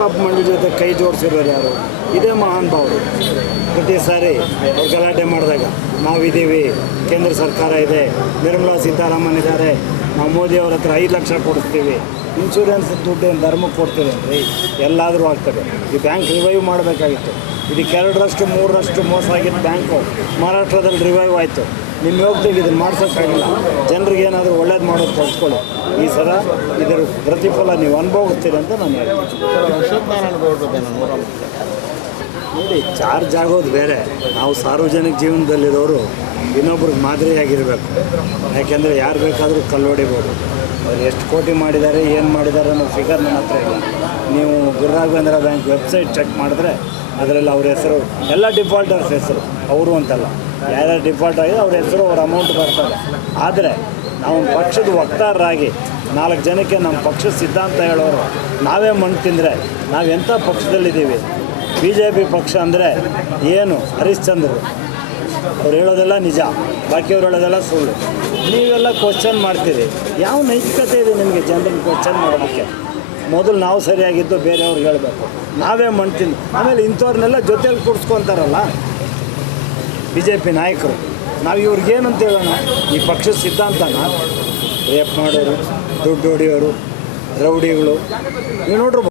ಮಂಡಿ ಜೊತೆ ಕೈ ಜೋಡಿಸಿರೋರು ಯಾರು? ಇದೇ ಮಹಾನ್ ಭಾವರು ಪ್ರತಿ ಸಾರಿ ಅವ್ರು ಗಲಾಟೆ ಮಾಡಿದಾಗ ನಾವಿದ್ದೀವಿ ಕೇಂದ್ರ ಸರ್ಕಾರ ಇದೆ, ನಿರ್ಮಲಾ ಸೀತಾರಾಮನ್ ಇದ್ದಾರೆ, ನಾವು ಮೋದಿ ಅವ್ರ ಹತ್ರ ಐದು ಲಕ್ಷ ಕೊಡಿಸ್ತೀವಿ ಇನ್ಶೂರೆನ್ಸ್ ದುಡ್ಡೇನು ಧರ್ಮಕ್ಕೆ ಕೊಡ್ತೀವಿ ರೀ ಎಲ್ಲಾದರೂ ಆಗ್ತದೆ. ಈ ಬ್ಯಾಂಕ್ ರಿವೈವ್ ಮಾಡಬೇಕಾಗಿತ್ತು. ಇದಕ್ಕೆ ಎರಡರಷ್ಟು ಮೂರರಷ್ಟು ಮೋಸ ಆಗಿದ್ದ ಬ್ಯಾಂಕು ಮಹಾರಾಷ್ಟ್ರದಲ್ಲಿ ರಿವೈವ್ ಆಯಿತು. ನಿಮ್ಮ ಯೋಗದಲ್ಲಿ ಇದನ್ನು ಮಾಡ್ಸೋಕ್ಕಾಗಿಲ್ಲ. ಜನರಿಗೆ ಏನಾದರೂ ಒಳ್ಳೇದು ಮಾಡೋದು ಕಲ್ತ್ಕೊಳ್ಳಿ ಈ ಸಲ ಇದರ ಪ್ರತಿಫಲ ನೀವು ಅನುಭವಿಸ್ತೀರಿ ಅಂತ ನಾನು ಹೇಳ್ತೀನಿ. ನೋಡಿ ಚಾರ್ಜ್ ಆಗೋದು ಬೇರೆ. ನಾವು ಸಾರ್ವಜನಿಕ ಜೀವನದಲ್ಲಿರೋರು ಇನ್ನೊಬ್ರಿಗೆ ಮಾದರಿಯಾಗಿರಬೇಕು. ಯಾಕೆಂದರೆ ಯಾರು ಬೇಕಾದರೂ ಕಲ್ಲೊಡಿಬೋದು. ಅವ್ರು ಎಷ್ಟು ಕೋಟಿ ಮಾಡಿದ್ದಾರೆ ಏನು ಮಾಡಿದ್ದಾರೆ ಅನ್ನೋ ಫಿಗರ್ ನನ್ನ ಹತ್ರ ಇಲ್ಲ. ನೀವು ಗುರುರಾಘವೇಂದ್ರ ಬ್ಯಾಂಕ್ ವೆಬ್ಸೈಟ್ ಚೆಕ್ ಮಾಡಿದ್ರೆ ಅದರಲ್ಲಿ ಅವ್ರ ಹೆಸರು, ಎಲ್ಲ ಡಿಫಾಲ್ಟರ್ಸ್ ಹೆಸರು, ಅವರು ಅಂತಲ್ಲ. ಯಾರ್ಯಾರು ಡಿಫಾಲ್ಟ್ ಆಗಿದೆ ಅವ್ರ ಹೆಸರು, ಅವ್ರ ಅಮೌಂಟ್ ಬರ್ತಾರೆ ಆದರೆ ನಾವು ಪಕ್ಷದ ವಕ್ತಾರರಾಗಿ ನಾಲ್ಕು ಜನಕ್ಕೆ ನಮ್ಮ ಪಕ್ಷದ ಸಿದ್ಧಾಂತ ಹೇಳೋರು, ನಾವೇ ಮಣ್ಣು ತಿಂದರೆ ನಾವು ಎಂಥ ಪಕ್ಷದಲ್ಲಿದ್ದೀವಿ? ಬಿ ಜೆ ಪಿ ಪಕ್ಷ ಅಂದರೆ ಏನು? ಹರಿಶ್ಚಂದ್ರರು ಅವ್ರು ಹೇಳೋದೆಲ್ಲ ನಿಜ. ಬಾಕಿಯವ್ರು ಹೇಳೋದೆಲ್ಲ ಸುಳ್ಳು. ನೀವೆಲ್ಲ ಕ್ವಶನ್ ಮಾಡ್ತೀರಿ. ಯಾವ ನೈತಿಕತೆ ಇದೆ ನಿಮಗೆ ಜನರನ್ನು ಕ್ವಶನ್ ಮಾಡೋದಕ್ಕೆ? ಮೊದಲು ನಾವು ಸರಿಯಾಗಿದ್ದು ಬೇರೆಯವ್ರಿಗೆ ಹೇಳಬೇಕು. ನಾವೇ ಮಾಡ್ತೀನಿ ಆಮೇಲೆ ಇಂಥವ್ರನ್ನೆಲ್ಲ ಜೊತೆಯಲ್ಲಿ ಕೂಡಿಸ್ಕೊತಾರಲ್ಲ ಬಿ ಜೆ ಪಿ ನಾಯಕರು. ನಾವು ಇವ್ರಿಗೇನಂತ ಹೇಳೋಣ? ಈ ಪಕ್ಷದ ಸಿದ್ಧಾಂತನ? ರೇಪ್ ಮಾಡೋರು, ದುಡ್ಡು ಹೊಡೆಯೋರು, ರೌಡಿಗಳು. ನೀವು ನೋಡ್ರಿ